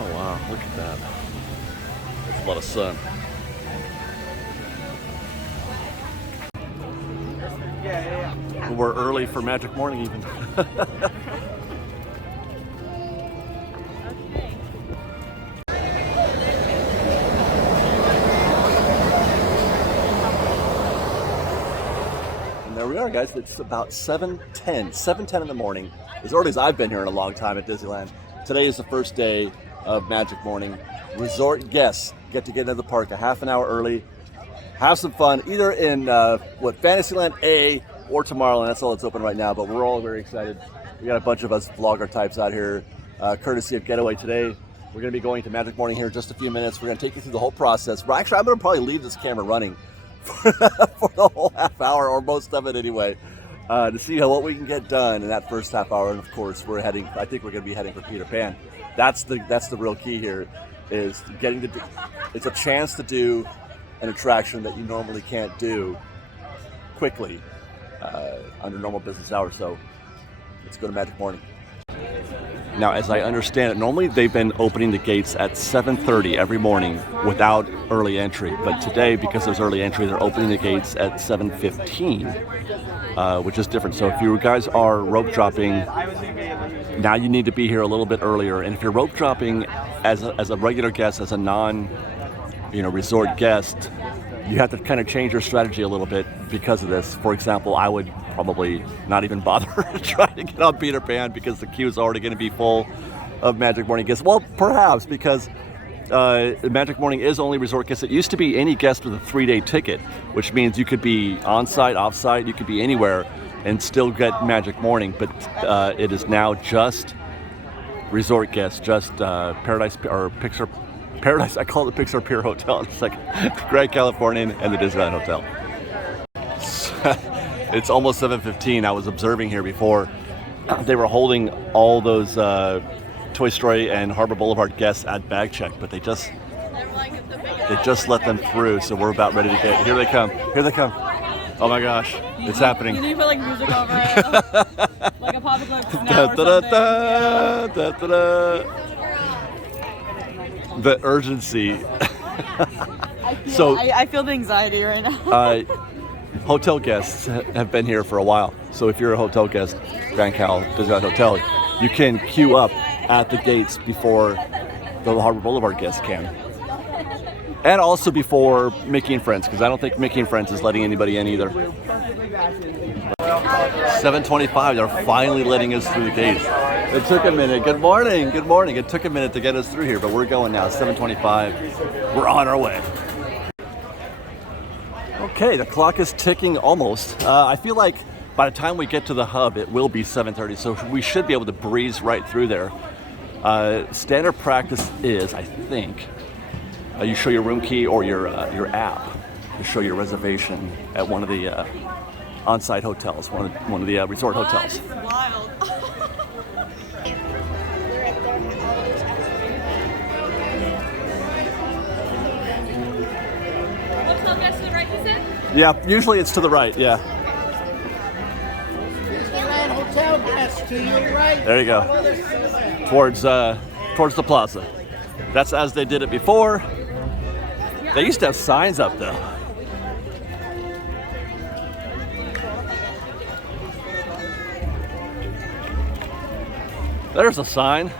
Oh wow, look at that. That's a lot of sun. We're early for Magic Morning even. And there we are, guys. It's about 7:10 in the morning. As early as I've been here in a long time at Disneyland. Today is the first day of Magic Morning. Resort guests get to get into the park a half an hour early, have some fun, either in Fantasyland A or Tomorrowland. That's all that's open right now, but we're all very excited. We got a bunch of us vlogger types out here, courtesy of Getaway Today. We're going to be going to Magic Morning here in just a few minutes. We're going to take you through the whole process. Actually, I'm going to probably leave this camera running for the whole half hour, or most of it anyway, to see what we can get done in that first half hour. And of course, I think we're going to be heading for Peter Pan. That's the real key here, is getting to do, it's a chance to do an attraction that you normally can't do quickly under normal business hours. So let's go to Magic Morning. Now, as I understand it, normally they've been opening the gates at 7:30 every morning without early entry. But today, because there's early entry, they're opening the gates at 7:15, which is different. So if you guys are rope dropping, now you need to be here a little bit earlier. And if you're rope dropping as a regular guest, as a resort guest, you have to kind of change your strategy a little bit because of this. For example, I would probably not even bother trying to get on Peter Pan because the queue is already going to be full of Magic Morning guests. Well, perhaps because Magic Morning is only resort guests. It used to be any guest with a 3-day ticket, which means you could be on-site, off-site, you could be anywhere and still get Magic Morning. But it is now just resort guests, just Paradise or Pixar. Paradise, I call it the Pixar Pier Hotel. It's like Grand Californian and the Disneyland Hotel. It's almost 7:15. I was observing here before. They were holding all those Toy Story and Harbor Boulevard guests at bag check, but they just let them through. So we're about ready to get. Here they come. Here they come. Oh my gosh, it's happening. You need to put like music over it, like Apocalypse Now or something. The urgency. I feel the anxiety right now. Hotel guests have been here for a while. So if you're a hotel guest, Grand Cal, Disneyland Hotel, you can queue up at the gates before the Harbor Boulevard guests can. And also before Mickey and Friends, because I don't think Mickey and Friends is letting anybody in either. 7:25, they're finally letting us through the gates. It took a minute. Good morning. Good morning. It took a minute to get us through here, but we're going now. 7:25. We're on our way. Okay, the clock is ticking almost. I feel like by the time we get to the hub, it will be 7:30, so we should be able to breeze right through there. Standard practice is, I think, you show your room key or your app to show your reservation at one of the on-site hotels, one of the resort hotels. This is wild. Hotel guests to the right, you said? Yeah, usually it's to the right, yeah. Disneyland Hotel guests to your right. There you go. Towards the plaza. That's as they did it before. They used to have signs up though. There's a sign.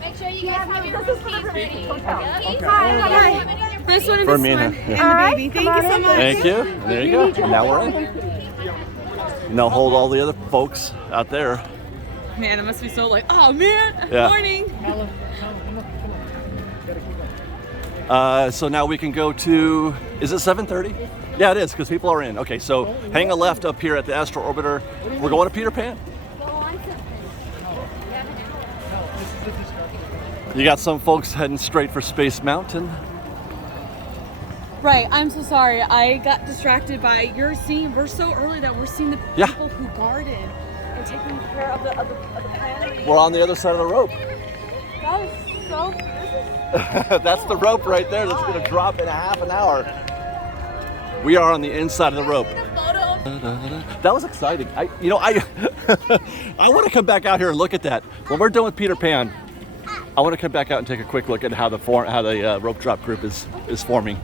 Make sure you guys have your keys ready. This one and For this me, one. yeah. And the baby. Thank you so much. Thank you. There you go. Now we're in. Now hold all the other folks out there. Man, it must be so like, oh man, Yeah. morning. So now we can go to, is it 7:30? Yeah, it is, because people are in. Okay, so hang a left up here at the Astro Orbiter. We're going to Peter Pan. You got some folks heading straight for Space Mountain. Right, I'm so sorry. I got distracted by your scene. We're so early that we're seeing the Yeah. people who garden and taking care of the plant. We're on the other side of the rope. That is so. That's the rope right there that's going to drop in a half an hour. We are on the inside of the rope. A photo of That was exciting. I I want to come back out here and look at that. When we're done with Peter Pan, I want to come back out and take a quick look at how the rope drop group is forming.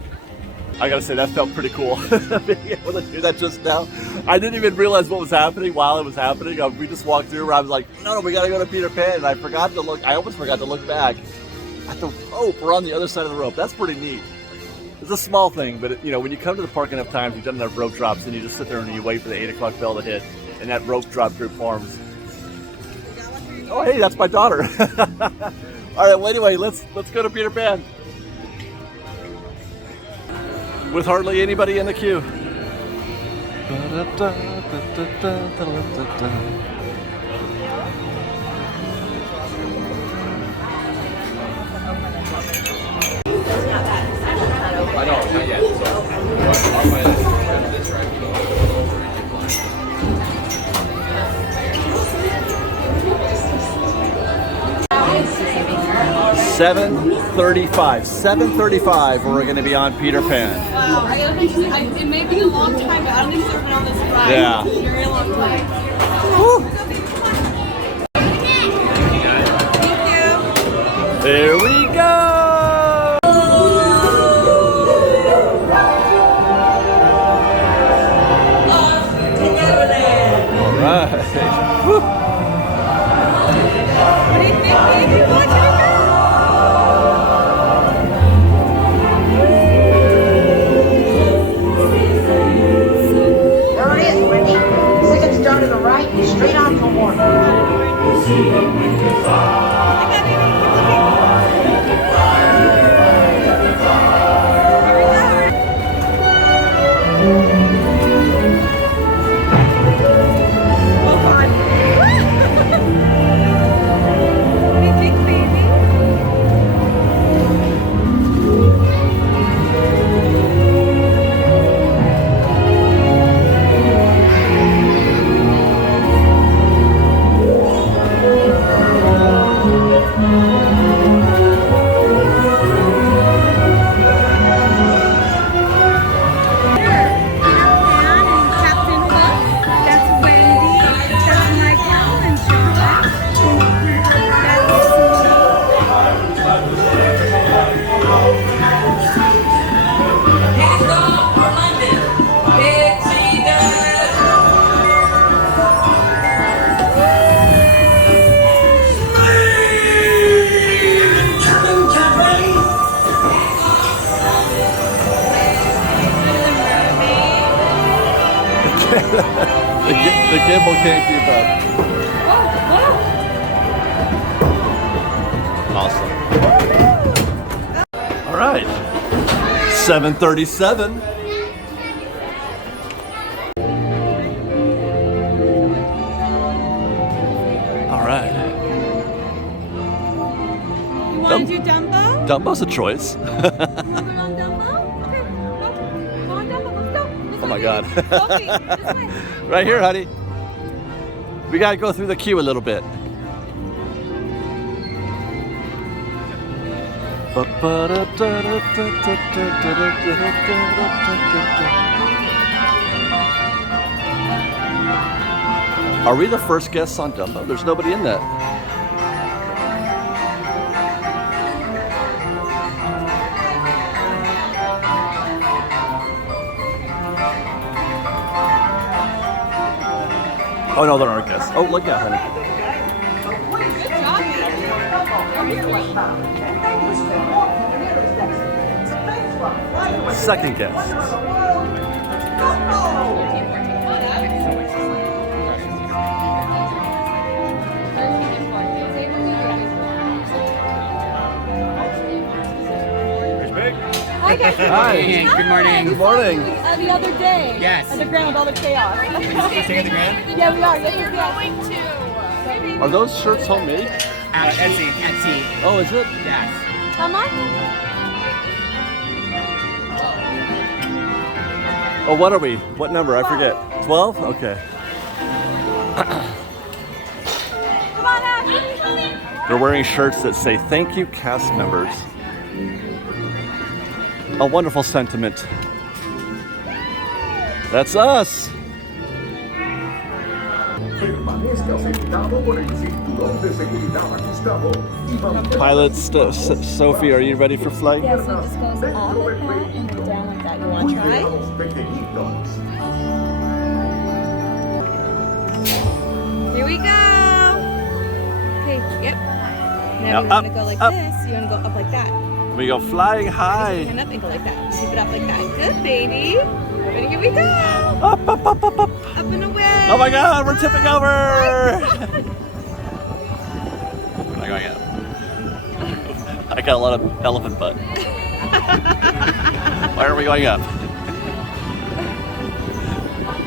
I gotta say, that felt pretty cool. Being able to do that just now. I didn't even realize what was happening while it was happening. We just walked through where I was like, no, we gotta go to Peter Pan, and I almost forgot to look back at the rope. We're on the other side of the rope. That's pretty neat. It's a small thing, but when you come to the park enough times, you've done enough rope drops, and you just sit there and you wait for the 8 o'clock bell to hit, and that rope drop group forms. Oh, hey, that's my daughter. All right, well, anyway, let's go to Peter Pan. With hardly anybody in the queue. I know, not yet. $7:35. We're going to be on Peter Pan. Wow, it may be a long time, but I don't think they've been on this ride. Yeah. It's a very long time. Woo. There we go. All right. Woo. What do you think, baby? Watch it go. Start to the right, straight on for more. The gimbal can't keep up. Awesome. All right. 7:37. All right. You want to do Dumbo? Dumbo's a choice. On Dumbo? Okay, go. Come on, Dumbo, let's go. Oh my God. Sophie, this way. Right here, honey. We gotta go through the queue a little bit. Are we the first guests on Dumbo? There's nobody in that. Oh no, there aren't guests. Oh, look out, honey. Second guest. Hi, guys. Hi. Good morning. Good morning. The other day. Yes. At the Grand with all the chaos. Staying at the Grand? Yeah, we are. Yes, we are. Are those shirts homemade? Etsy. Oh, is it? Yes. How much? Oh, what are we? What number? I forget. 12? Okay. Come on, Ash. They're wearing shirts that say, "Thank you, cast members." A wonderful sentiment. That's us. Pilot Sophie, are you ready for flight? Yeah, so it just goes on like that and then down like that. You want to try? Here we go. Okay, yep. Now we want to go like this. You want to go up like that. We go flying high. Hand up and go like that. Keep it up like that. Good, baby. Ready? Here we go. Up, up, up, up, up. Up and away. Oh my God, we're tipping over. Am I going up? I got a lot of elephant butt. Why are we going up?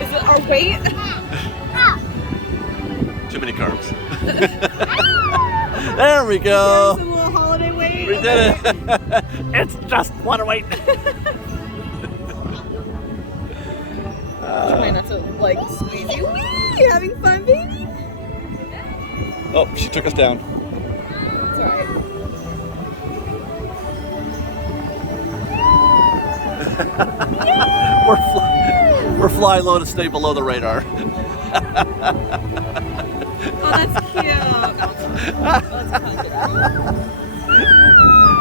Is it our weight? Too many carbs. There we go. Some little holiday weight. We did it. It's just water weight. Try not to like squeeze you. Whee! You having fun, baby? Oh, she took us down. It's alright. We're flying low to stay below the radar. Oh, that's cute.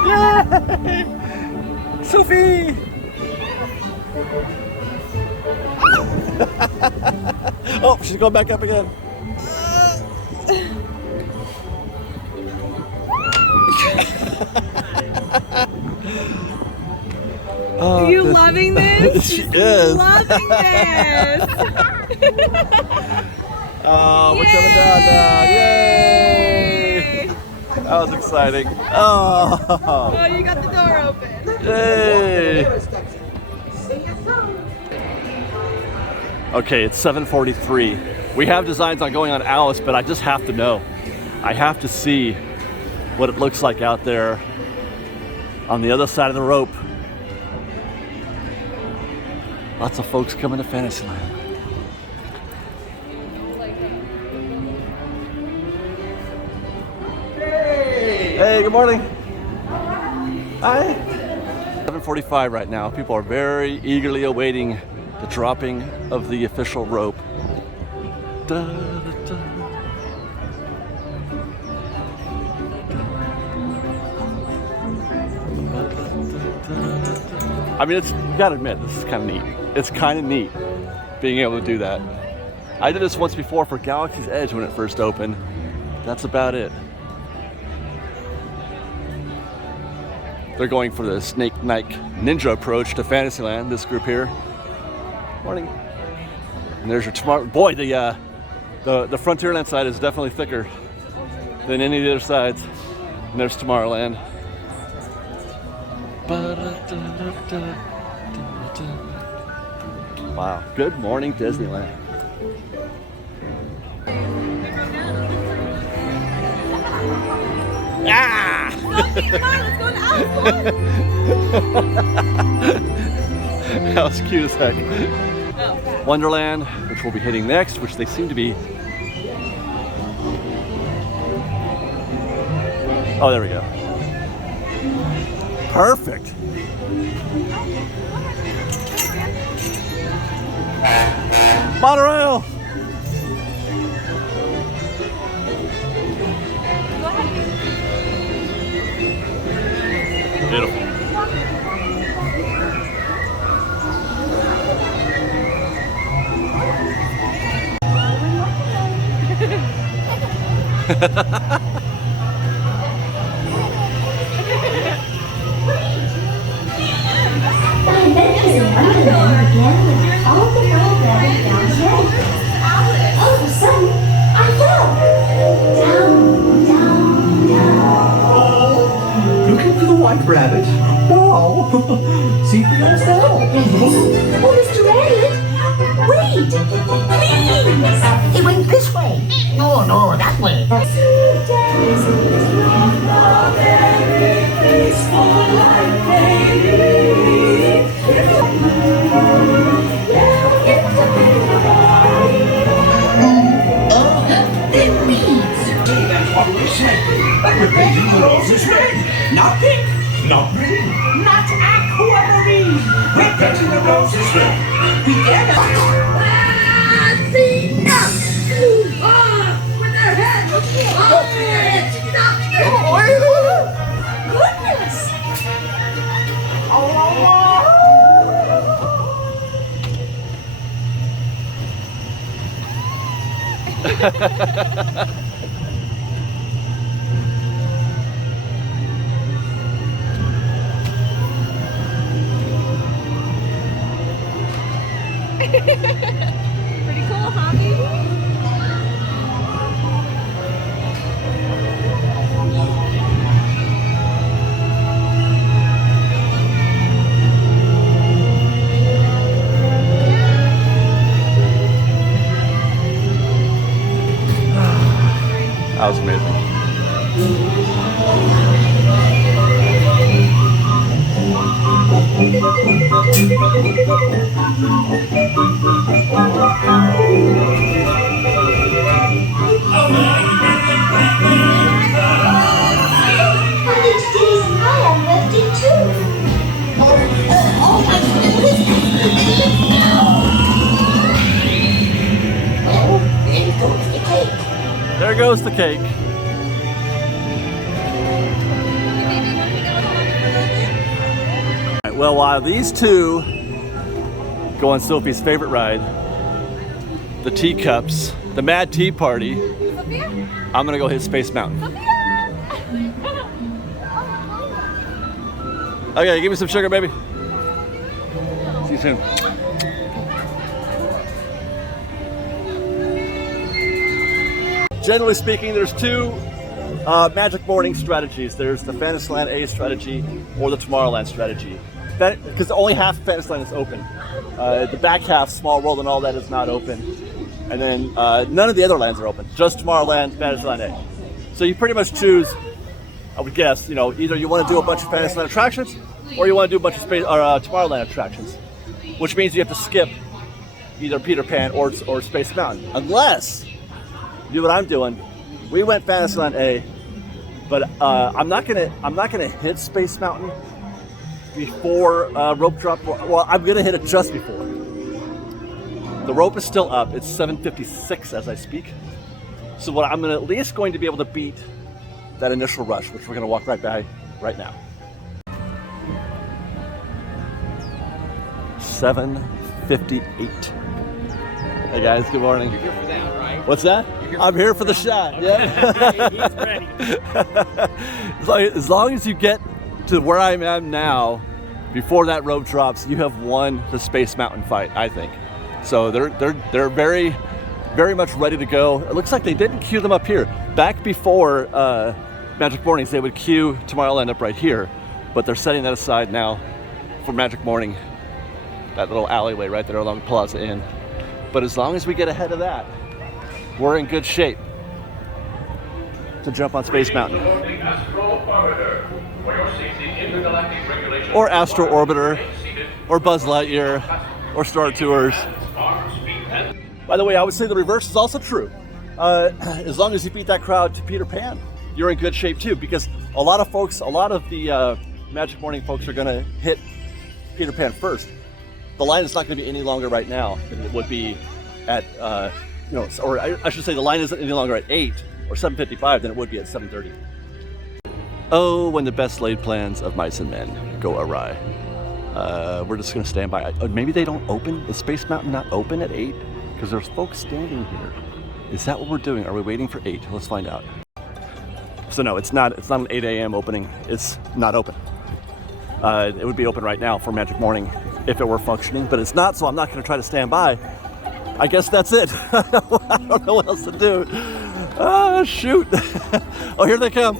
Yay! Sophie! Oh, she's going back up again. Are you loving this? She She's is. loving this. Oh, we're coming down now. Yay! That was exciting. Oh, Oh, you got the door open. yay! Okay, it's 7:43. We have designs on going on Alice, but I just have to know. I have to see what it looks like out there on the other side of the rope. Lots of folks coming to Fantasyland. Hey, good morning. Hi. 7:45 right now. People are very eagerly awaiting the dropping of the official rope. Da, da, da. I mean, you gotta admit, this is kind of neat. It's kind of neat being able to do that. I did this once before for Galaxy's Edge when it first opened. That's about it. They're going for the Snake Nike Ninja approach to Fantasyland, this group here. Morning. And there's your tomorrow. Boy, the Frontierland side is definitely thicker than any of the other sides. And there's Tomorrowland. Wow. Good morning, Disneyland. Ah! Come on, let's go to Alice. That was cute as heck. Oh. Wonderland, which we'll be hitting next, which they seem to be. Oh, there we go. Perfect. Monorail. Beautiful. All of a sudden, I fell. Down, down, down. Looking for the white rabbit? Oh, see for yourself. Oh, Mr. Elliot, wait, please. It went this way. No, that way. It means. That's what we said. But we're painting the roses red. Not pink, not green, not aquamarine. We're painting the roses red. We get it. Pretty cool, huh, baby? That was amazing. And it's days I am lifted too. Oh my goodness. Well, there goes the cake. There goes the cake. All right, well, while these two go on Sophie's favorite ride, the teacups, the Mad Tea Party, I'm gonna go hit Space Mountain. Okay, give me some sugar, baby. See you soon. Generally speaking, there's two Magic Morning strategies. There's the Fantasyland A strategy or the Tomorrowland strategy. Because only half of Fantasyland is open. The back half, Small World and all that, is not open. And then none of the other lands are open. Just Tomorrowland, Fantasyland A. So you pretty much choose, I would guess, you know, either you want to do a bunch of Fantasyland attractions or you want to do a bunch of Tomorrowland attractions. Which means you have to skip either Peter Pan or Space Mountain. Unless you do what I'm doing. We went Fantasyland A, but I'm not gonna hit Space Mountain before rope drop. Well, I'm gonna hit it just before. The rope is still up. It's 7:56 as I speak. So what I'm at least going to be able to beat that initial rush, which we're gonna walk right by right now. 7:58. Hey guys, good morning. You're here for that, right? What's that? I'm here for the shot. Yeah. He's ready. As long as you get to where I am now, before that rope drops, you have won the Space Mountain fight, I think. So they're very, very much ready to go. It looks like they didn't queue them up here. Back before Magic Mornings, they would queue Tomorrowland up right here, but they're setting that aside now for Magic Morning. That little alleyway right there along Plaza Inn. But as long as we get ahead of that, we're in good shape to jump on Space Mountain. Or Astro Orbiter, or Buzz Lightyear, or Star Tours. By the way, I would say the reverse is also true. As long as you beat that crowd to Peter Pan, you're in good shape too, because a lot of the Magic Morning folks are gonna hit Peter Pan first. The line is not gonna be any longer right now than it would be at, or I should say the line isn't any longer at 8 or 7:55 than it would be at 7:30. Oh, when the best laid plans of mice and men go awry. We're just gonna stand by. Maybe they don't open. Is Space Mountain not open at 8? Because there's folks standing here. Is that what we're doing? Are we waiting for 8? Let's find out. So no, it's not an 8 a.m. opening. It's not open. It would be open right now for Magic Morning if it were functioning, but it's not, so I'm not gonna try to stand by. I guess that's it. I don't know what else to do. Oh, shoot. Oh, here they come.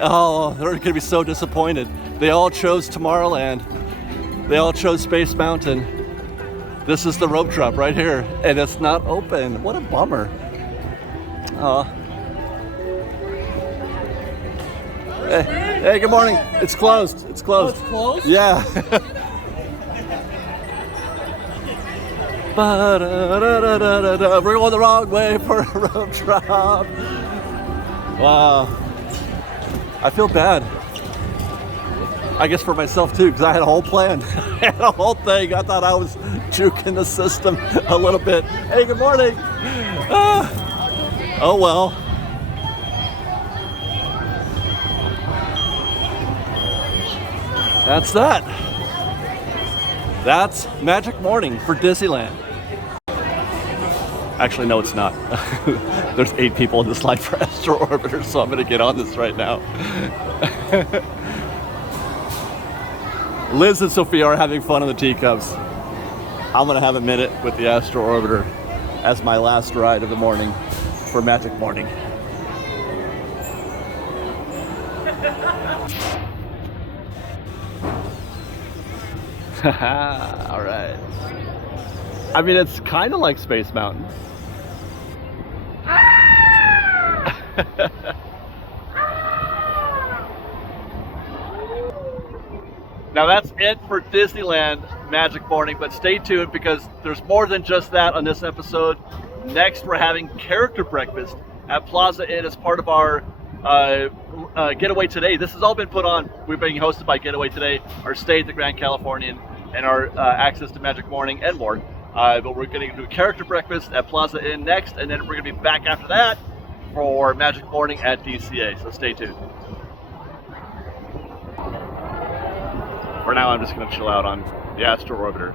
Oh, they're gonna be so disappointed. They all chose Tomorrowland. They all chose Space Mountain. This is the rope drop right here, and it's not open. What a bummer. Hey, good morning. It's closed. It's closed. Oh, it's closed? Yeah. We're going the wrong way for a rope drop. Wow. I feel bad. I guess for myself too, because I had a whole plan. I had a whole thing. I thought I was juking the system a little bit. Hey, good morning. Oh well. That's that. That's Magic Morning for Disneyland. Actually, no, it's not. There's 8 people in this line for Astro Orbiter, so I'm going to get on this right now. Liz and Sophia are having fun on the teacups. I'm going to have a minute with the Astro Orbiter as my last ride of the morning for Magic Morning. All right. I mean, it's kind of like Space Mountain. Now that's it for Disneyland Magic Morning, but stay tuned because there's more than just that on this episode. Next, we're having character breakfast at Plaza Inn as part of our Getaway Today. This has all been put on. We're being hosted by Getaway Today, our stay at the Grand Californian, and our access to Magic Morning and more. But we're going to do a character breakfast at Plaza Inn next, and then we're going to be back after that for Magic Morning at DCA. So stay tuned. For now, I'm just going to chill out on the Astro Orbiter.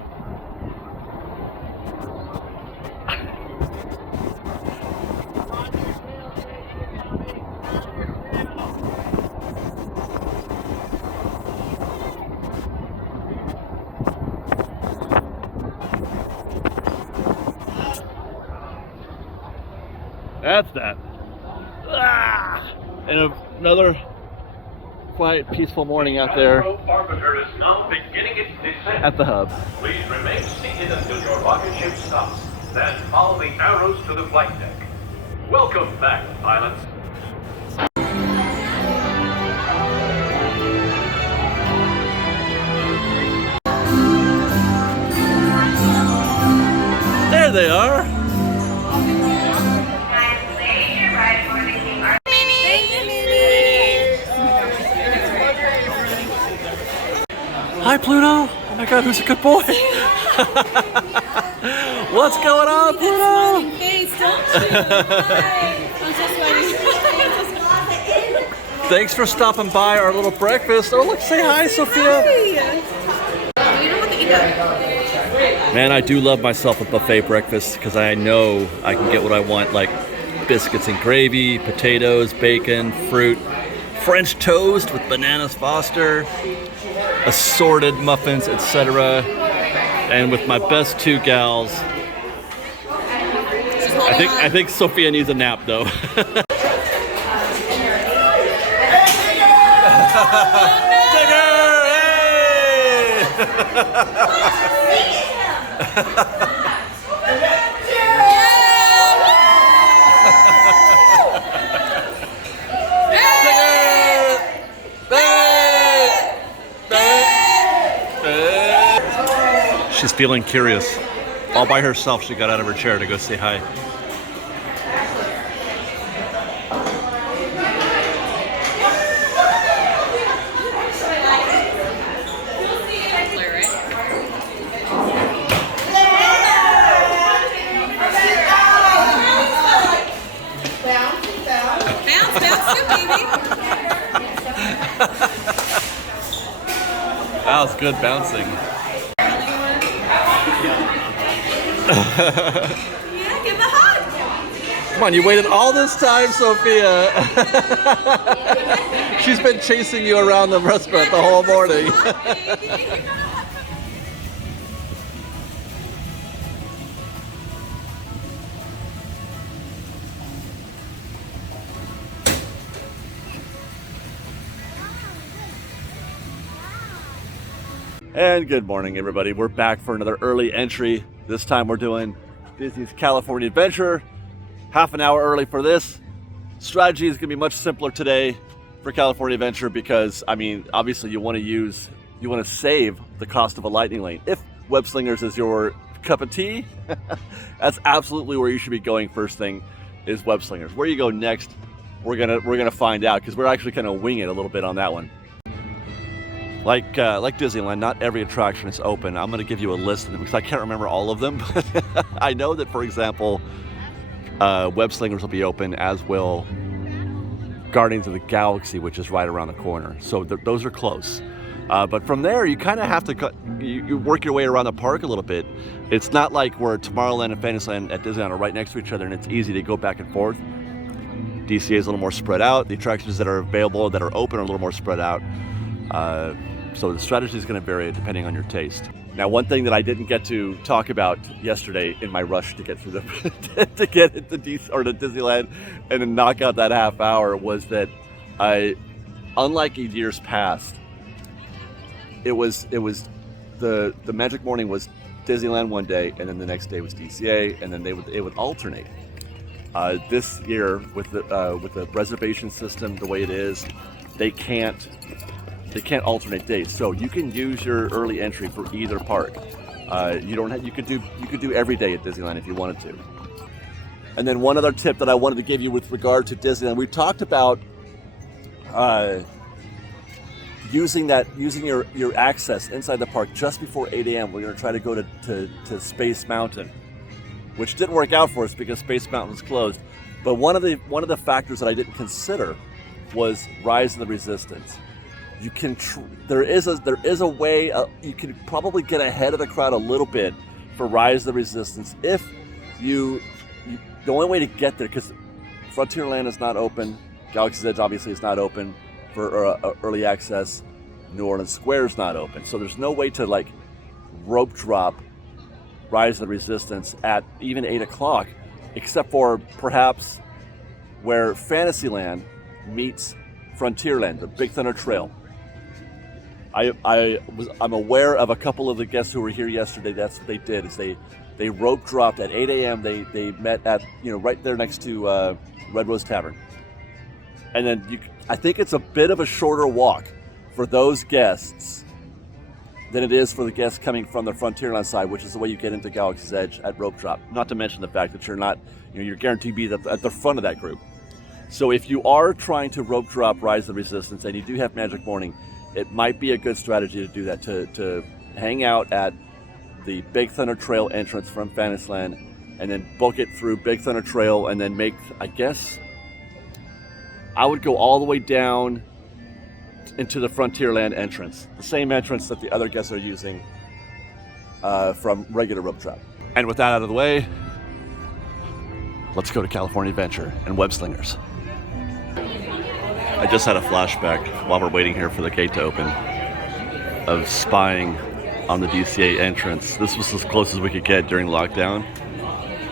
That's that. Ah! And another quiet, peaceful morning out there at the hub. Please remain seated until your rocket ship stops. Then follow the arrows to the flight deck. Welcome back, pilots. There they are. Hi, Pluto. Oh my God, who's a good boy? What's going on, Pluto? Thanks for stopping by our little breakfast. Oh, look, say hi, Sophia. Man, I do love myself a buffet breakfast because I know I can get what I want, like biscuits and gravy, potatoes, bacon, fruit, French toast with bananas Foster, assorted muffins, etc. And with my best 2 gals, I think Sophia needs a nap though. She's feeling curious. All by herself, she got out of her chair to go say hi. That was good bouncing. Yeah, give a hug. Come on, you waited all this time, Sophia. She's been chasing you around the restaurant the whole morning. And good morning, everybody. We're back for another early entry. This time we're doing Disney's California Adventure. Half an hour early for this. Strategy is going to be much simpler today for California Adventure because, I mean, obviously you want to save the cost of a lightning lane. If Web Slingers is your cup of tea, that's absolutely where you should be going first thing is Web Slingers. Where you go next, we're gonna find out because we're actually kind of winging it a little bit on that one. Like Disneyland, not every attraction is open. I'm going to give you a list of them because I can't remember all of them. But I know that, for example, Web Slingers will be open, as will Guardians of the Galaxy, which is right around the corner. So those are close. But from there, you kind of have to you work your way around the park a little bit. It's not like where Tomorrowland and Fantasyland at Disneyland are right next to each other and it's easy to go back and forth. DCA is a little more spread out. The attractions that are available, that are open, are a little more spread out. So the strategy is going to vary depending on your taste. Now, one thing that I didn't get to talk about yesterday in my rush to get through the to get into Disneyland and then knock out that half hour was that unlike years past, it was the Magic Morning was Disneyland one day, and then the next day was DCA, and then it would alternate. This year, with the reservation system the way it is, they can't alternate days. So you can use your early entry for either park. You could do every day at Disneyland if you wanted to. And then one other tip that I wanted to give you with regard to Disneyland, we talked about using your access inside the park just before 8 a.m. We're going to try to go to Space Mountain, which didn't work out for us because Space Mountain was closed. But one of the factors that I didn't consider was Rise of the Resistance. You can there is a way you can probably get ahead of the crowd a little bit for Rise of the Resistance if the only way to get there, because Frontierland is not open, Galaxy's Edge obviously is not open for early access, New Orleans Square is not open, so there's no way to like rope drop Rise of the Resistance at even 8 o'clock, except for perhaps where Fantasyland meets Frontierland, the Big Thunder Trail. I'm aware of a couple of the guests who were here yesterday. That's what they did. Is they rope dropped at 8 a.m. They met at right there next to Red Rose Tavern, and then I think it's a bit of a shorter walk for those guests than it is for the guests coming from the Frontierland side, which is the way you get into Galaxy's Edge at rope drop. Not to mention the fact that you're guaranteed to be at the front of that group. So if you are trying to rope drop Rise of the Resistance and you do have Magic Morning, it might be a good strategy to do that, to hang out at the Big Thunder Trail entrance from Fantasyland and then book it through Big Thunder Trail and then I would go all the way down into the Frontierland entrance, the same entrance that the other guests are using from regular rope drop. And with that out of the way, let's go to California Adventure and Web Slingers. I just had a flashback while we're waiting here for the gate to open of spying on the DCA entrance. This was as close as we could get during lockdown.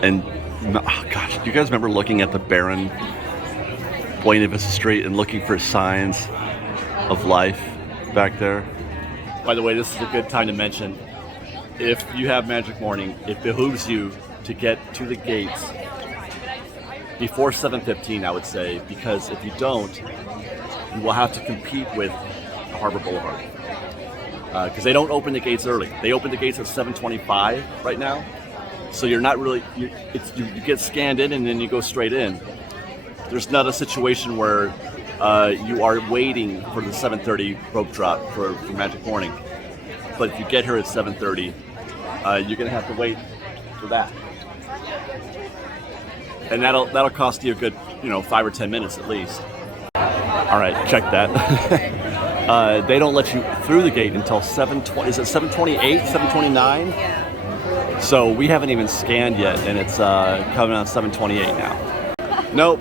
And gosh, do you guys remember looking at the barren Buena Vista Street and looking for signs of life back there? By the way, this is a good time to mention, if you have Magic Morning, it behooves you to get to the gates before 7:15, I would say, because if you don't, you will have to compete with Harbor Boulevard. Because they don't open the gates early. They open the gates at 7:25 right now. So you're not really, you get scanned in and then you go straight in. There's not a situation where you are waiting for the 7:30 rope drop for Magic Morning. But if you get here at 7:30, you're gonna have to wait for that. And that'll cost you a good 5 or 10 minutes at least. All right, check that. They don't let you through the gate until 7:20. Is it 7:28, 7:29? Yeah. So we haven't even scanned yet, and it's coming on 7:28 now. Nope.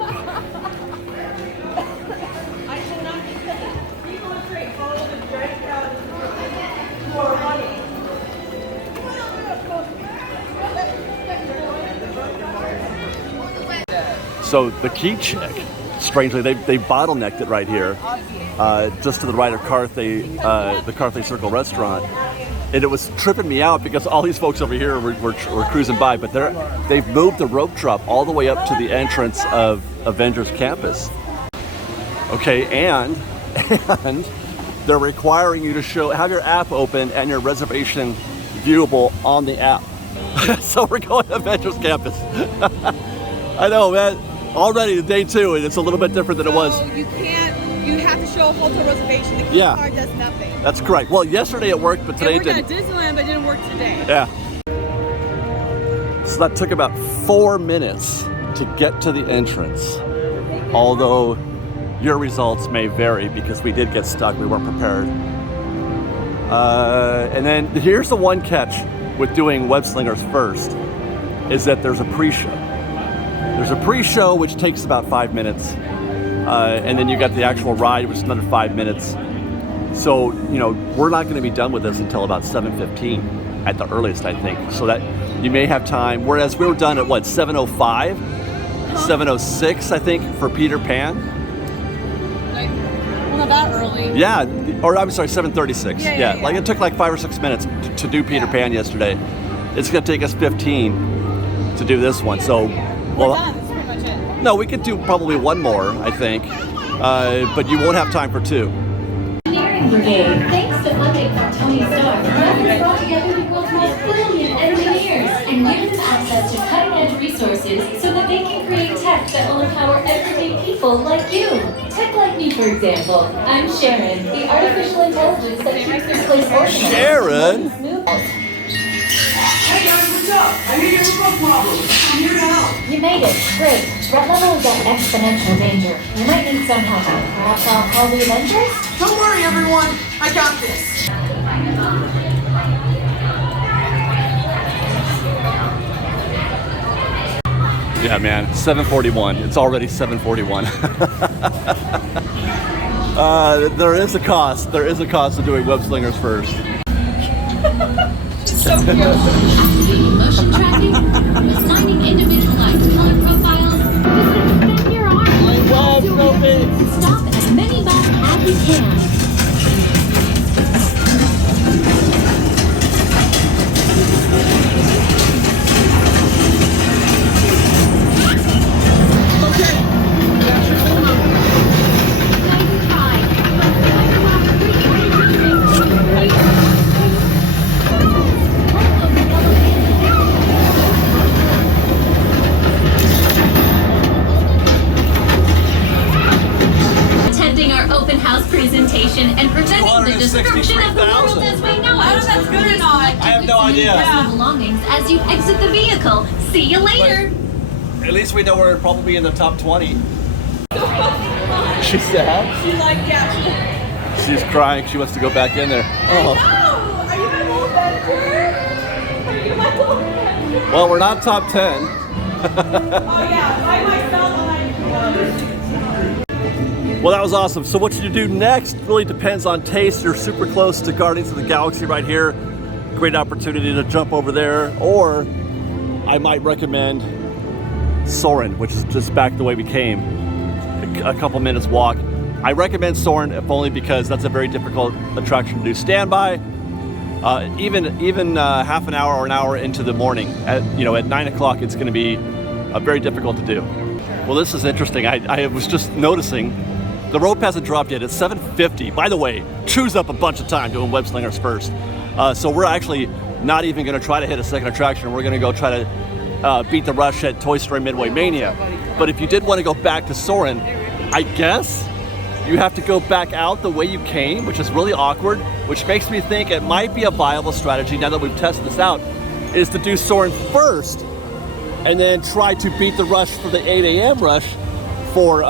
So the key check, strangely, they bottlenecked it right here, just to the right of the Carthay Circle restaurant. And it was tripping me out because all these folks over here were cruising by, but they've moved the rope drop all the way up to the entrance of Avengers Campus. Okay, and they're requiring you to have your app open and your reservation viewable on the app. So we're going to Avengers Campus. I know, man. Already day 2, and it's a little bit different than it was. You have to show a hotel reservation. The key card does nothing. That's correct. Well, yesterday it worked, but today it didn't. It worked at Disneyland, but it didn't work today. Yeah. So that took about 4 minutes to get to the entrance. Although your results may vary because we did get stuck. We weren't prepared. And then here's the one catch with doing web slingers first, is that there's a pre-show. There's a pre-show which takes about 5 minutes, and then you got the actual ride, which is another 5 minutes. So, you know, we're not going to be done with this until about 7:15 at the earliest, I think. So that you may have time. Whereas we were done at what, 7:05, 7:06, I think, for Peter Pan. Well, not that early. Yeah, or I'm sorry, 7:36. Yeah. Like it took like 5 or 6 minutes to do Peter Pan yesterday. It's going to take us 15 to do this one. So, well, That's pretty much it. no, we could do probably one more, I think, but you won't have time for 2. Engineering Brigade. Thanks to funding from Tony Stark, Morrison brought together the world's most brilliant engineers and given them access to cutting-edge resources so that they can create tech that will empower everyday people like you. Tech like me, for example. I'm Sharon, the artificial intelligence that keeps this place organized. Sharon? Hey guys, what's up? I hear you have a book problem. I'm here to help. You made it. Great. Threat level is at exponential danger. You might need some help. Perhaps I'll call the Avengers? Don't worry, everyone. I got this. Yeah, man, 7:41. It's already 7:41. There is a cost. There is a cost of doing web slingers first. Activating motion tracking, assigning individualized color profiles. Extend your arm. Stop as many bots as you can. Attending our open house presentation and preventing the destruction of the world as we know it. I don't know if that's good or not. I have no idea. Personal belongings as you exit the vehicle. See you later. At least we know we're probably in the top 20. She's sad. She's like, yeah. She's crying. She wants to go back in there. Oh. No! Are you my little adventure? Are you my little adventure? Well, we're not top 10. Oh yeah, by myself Well, that was awesome. So what you do next really depends on taste. You're super close to Guardians of the Galaxy right here. Great opportunity to jump over there. Or I might recommend Soarin', which is just back the way we came. A couple minutes walk. I recommend Soarin' if only because that's a very difficult attraction to do standby. Even half an hour or an hour into the morning, at 9 o'clock, it's going to be very difficult to do. Well, this is interesting. I was just noticing the rope hasn't dropped yet. It's 7:50. By the way, chews up a bunch of time doing web slingers first. So we're actually not even going to try to hit a second attraction. We're going to go try to beat the rush at Toy Story Midway Mania. But if you did want to go back to Soarin', I guess you have to go back out the way you came, which is really awkward, which makes me think it might be a viable strategy, now that we've tested this out, is to do Soarin' first and then try to beat the rush for the 8 a.m. rush for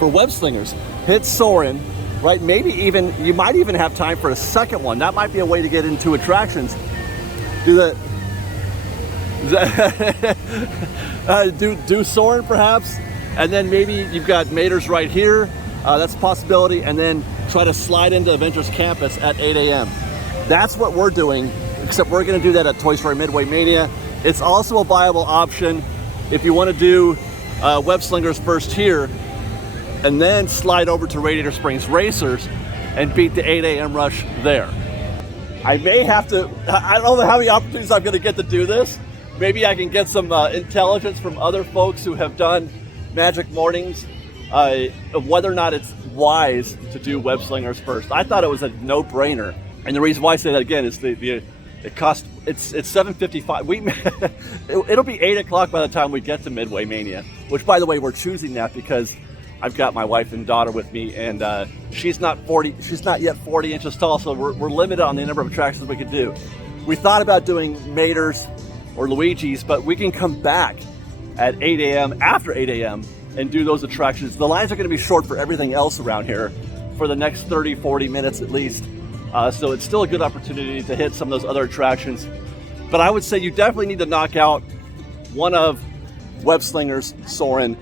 web slingers. Hit Soarin', right? Maybe even, you might even have time for a second one. That might be a way to get into attractions. Do that. Do Soarin' perhaps, and then maybe you've got Mater's right here. That's a possibility, and then try to slide into Avengers Campus at 8 a.m. That's what we're doing, except we're going to do that at Toy Story Midway Mania. It's also a viable option if you want to do web slingers first here, and then slide over to Radiator Springs Racers and beat the 8 a.m. rush there. I may have to, I don't know how many opportunities I'm going to get to do this. Maybe I can get some intelligence from other folks who have done Magic Mornings of whether or not it's wise to do web slingers first. I thought it was a no-brainer. And the reason why I say that again is it cost, it's $7.55. It'll be 8 o'clock by the time we get to Midway Mania, which, by the way, we're choosing that because I've got my wife and daughter with me, and she's not yet 40 inches tall, so we're limited on the number of attractions we could do. We thought about doing Mater's or Luigi's, but we can come back at 8 a.m. after 8 a.m. and do those attractions. The lines are going to be short for everything else around here for the next 30, 40 minutes at least. So it's still a good opportunity to hit some of those other attractions. But I would say you definitely need to knock out one of Web Slingers, Soarin',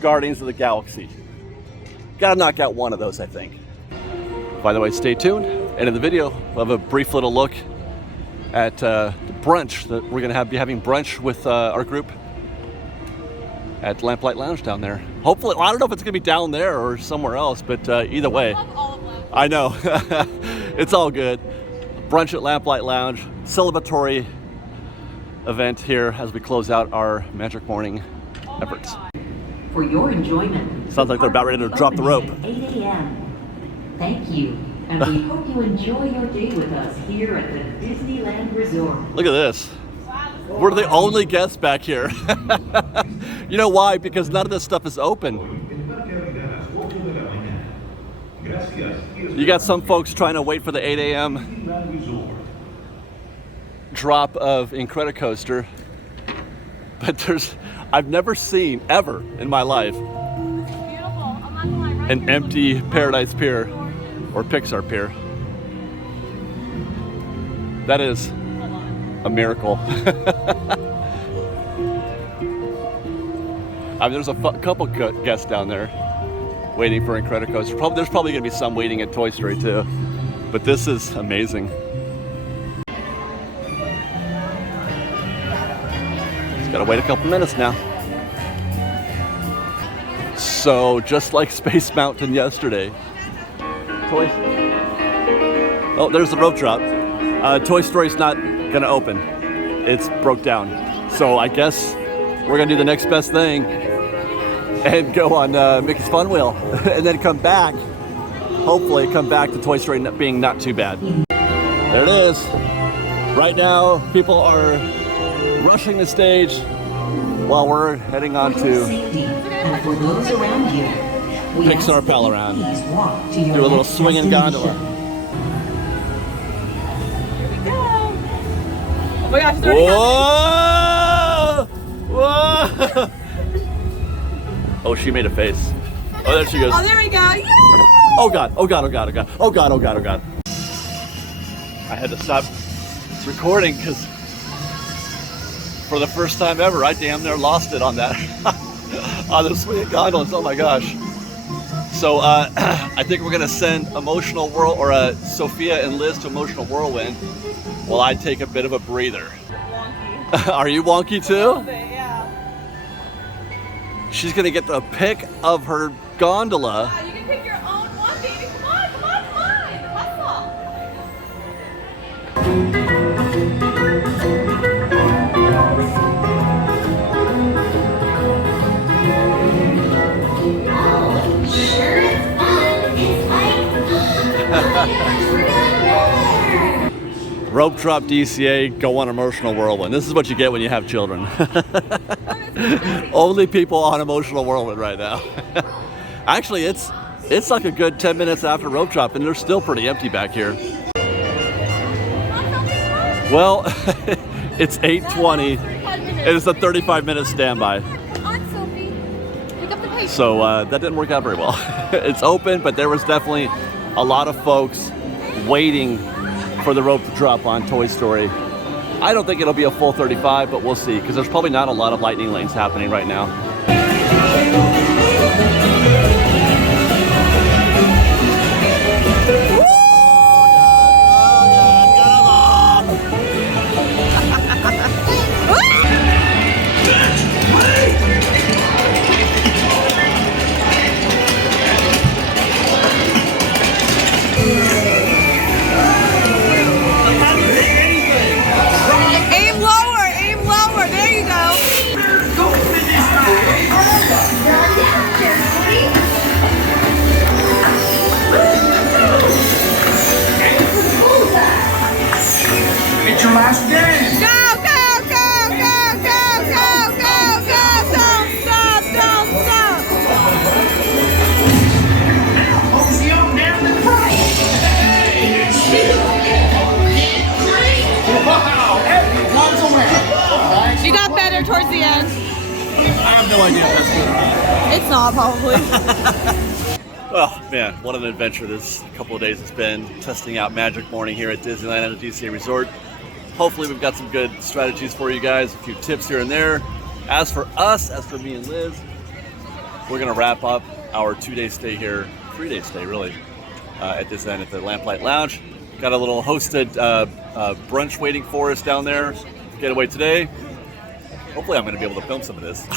Guardians of the Galaxy. Gotta knock out one of those, I think. By the way, stay tuned. End of the video, we'll have a brief little look at the brunch that we're gonna be having brunch with our group at Lamplight Lounge down there. Hopefully, well, I don't know if it's gonna be down there or somewhere else, but either way. I know, it's all good. Brunch at Lamplight Lounge, celebratory event here as we close out our Magic Morning efforts. For your enjoyment. Sounds like they're about ready to drop the rope. 8 a.m. Thank you, and we hope you enjoy your day with us here at the Disneyland Resort. Look at this. We're the only guests back here. You know why? Because none of this stuff is open. You got some folks trying to wait for the 8 a.m. drop of Incredicoaster, but I've never seen ever in my life an empty Paradise Pier or Pixar Pier. That is a miracle. I mean, there's a couple guests down there waiting for Incredicoaster. There's probably going to be some waiting at Toy Story too, but this is amazing. Gotta wait a couple minutes now. So just like Space Mountain yesterday, oh, there's the rope drop. Toy Story's not gonna open. It's broke down. So I guess we're gonna do the next best thing and go on Mickey's Fun Wheel and then come back, hopefully come back to Toy Story being not too bad. There it is. Right now, people are rushing the stage while we're heading on to Pixar Pal Around. Do a little swinging gondola. Oh my gosh, it's already Whoa! Whoa! Oh, she made a face. Oh, there she goes. Oh, there we go. Yay! Oh God, oh God, oh God, oh God. Oh God, oh God, oh God. I had to stop recording because for the first time ever, I damn near lost it on that. On the swinging gondolas, oh my gosh. So I think we're gonna send Emotional Whirl, or Sophia and Liz to Emotional Whirlwind while I take a bit of a breather. Wonky. Are you wonky too? A little bit, yeah. She's gonna get the pick of her gondola. Yeah, you can pick your own one, baby. Come on, come on, come on. Rope drop DCA, go on Emotional Whirlwind. This is what you get when you have children. Only people on Emotional Whirlwind right now. Actually, it's like a good 10 minutes after rope drop, and they're still pretty empty back here. Well, it's 8:20. It is a 35-minute standby. So that didn't work out very well. It's open, but there was definitely a lot of folks waiting for the rope to drop on Toy Story. I don't think it'll be a full 35, but we'll see, because there's probably not a lot of lightning lanes happening right now. Last game. Go, go, go, go, go, go, go, go. Don't stop, don't stop. Hosey on down the price. Wow, everyone's aware. You got better towards the end. I have no idea if that's good or not. It's not, probably. Well, man, what an adventure this couple of days has been, testing out Magic Morning here at Disneyland and the DCA Resort. Hopefully we've got some good strategies for you guys, a few tips here and there. As for us, as for me and Liz, we're going to wrap up our 2-day stay here, 3-day stay really, at Disneyland at the Lamplight Lounge. Got a little hosted brunch waiting for us down there. Getaway today. Hopefully I'm going to be able to film some of this.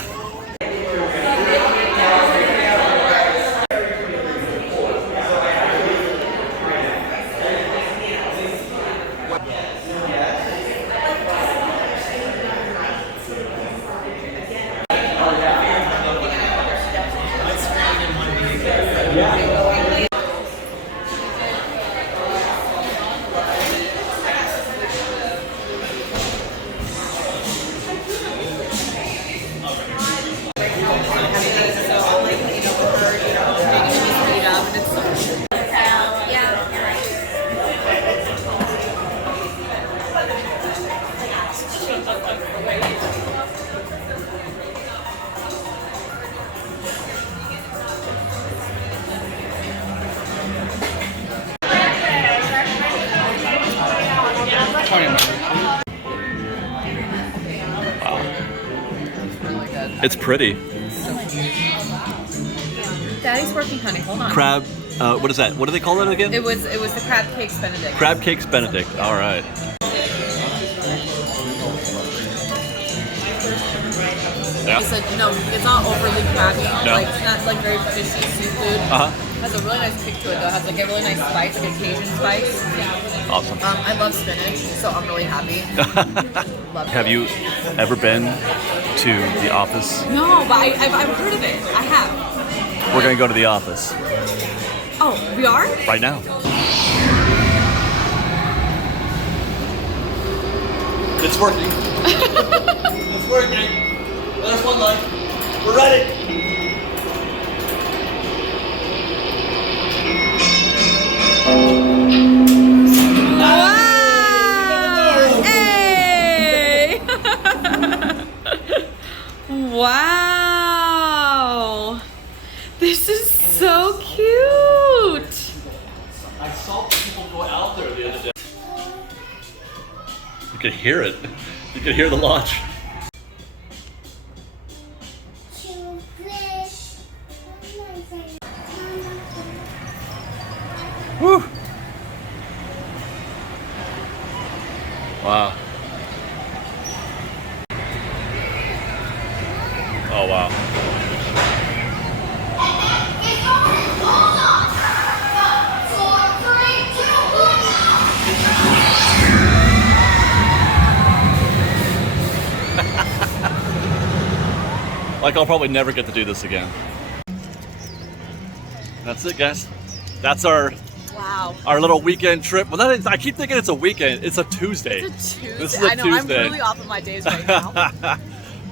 It's pretty. Daddy's working, honey. Hold on. Crab, what is that? What do they call it again? It was the crab cakes Benedict. Crab cakes Benedict. All right. Yeah. He said, no, it's not overly crabby. No. Like, it's not like very fishy seafood. Uh-huh. It has a really nice kick to it though. It has like a really nice spice, like a Cajun spice. Awesome. I love spinach, so I'm really happy. Love Have it. you ever been to The Office? No, but I've heard of it. I have. We're going to go to The Office Oh, we are? right now. It's working. It's working. There's one line. We're ready. Hey! Wow! This is so cute! I saw people go out there the other day. You could hear it. You could hear the launch. Woo! Wow. Oh, wow. Like, I'll probably never get to do this again. That's it, guys. That's our little weekend trip. Well, I keep thinking it's a weekend. It's a Tuesday. It's a Tuesday. This is a I know, Tuesday. I'm really off of my days right now.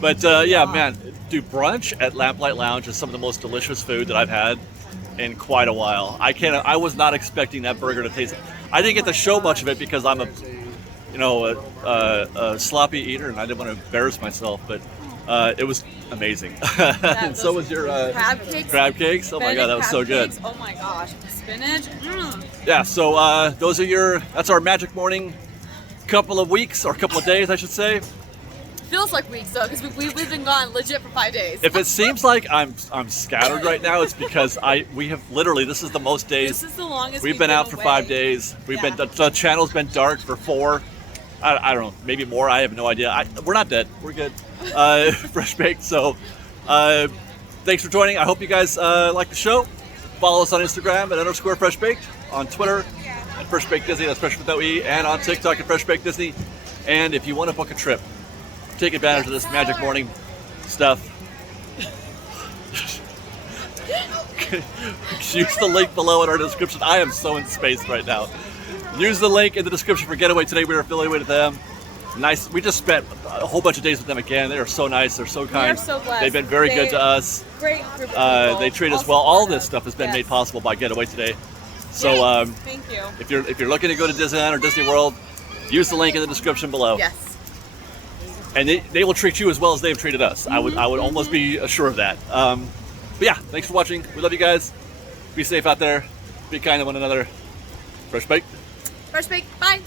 But yeah, man, dude, brunch at Lamplight Lounge is some of the most delicious food that I've had in quite a while. I was not expecting that burger to taste. I didn't get to show much of it because I'm a sloppy eater and I didn't want to embarrass myself. But it was amazing. And so was your crab cakes. Crab cakes. Oh my god, that was so good. Oh my gosh, spinach. Yeah. So that's our Magic Morning. Couple of weeks or couple of days, I should say. Feels like weeks though, because we've been gone legit for 5 days. If it seems like I'm scattered right now, it's because we have literally, this is the most days. This is the longest we've been out for 5 days. We've been the channel's been dark for 4. I don't know, maybe more. I have no idea. We're not dead. We're good. Fresh baked. So thanks for joining. I hope you guys like the show. Follow us on Instagram at _freshbaked, on Twitter at Fresh Baked Disney, that's Fresh without E, and on TikTok at Fresh Baked Disney. And if you want to book a trip, take advantage of this Magic Morning stuff. Use the link below in our description. I am so in space right now. Use the link in the description for Getaway Today. We're affiliated with them. Nice. We just spent a whole bunch of days with them again. They are so nice. They're so kind. They're so blessed. They've been very good to us. Great group of people. They treat us well. All this stuff has been made possible by Getaway Today. So thank you. if you're looking to go to Disneyland or Disney World, use the link in the description below. Yes. And they will treat you as well as they've treated us. I would almost be sure of that. But yeah, thanks for watching. We love you guys. Be safe out there. Be kind to one another. Fresh bake. Fresh bake. Bye.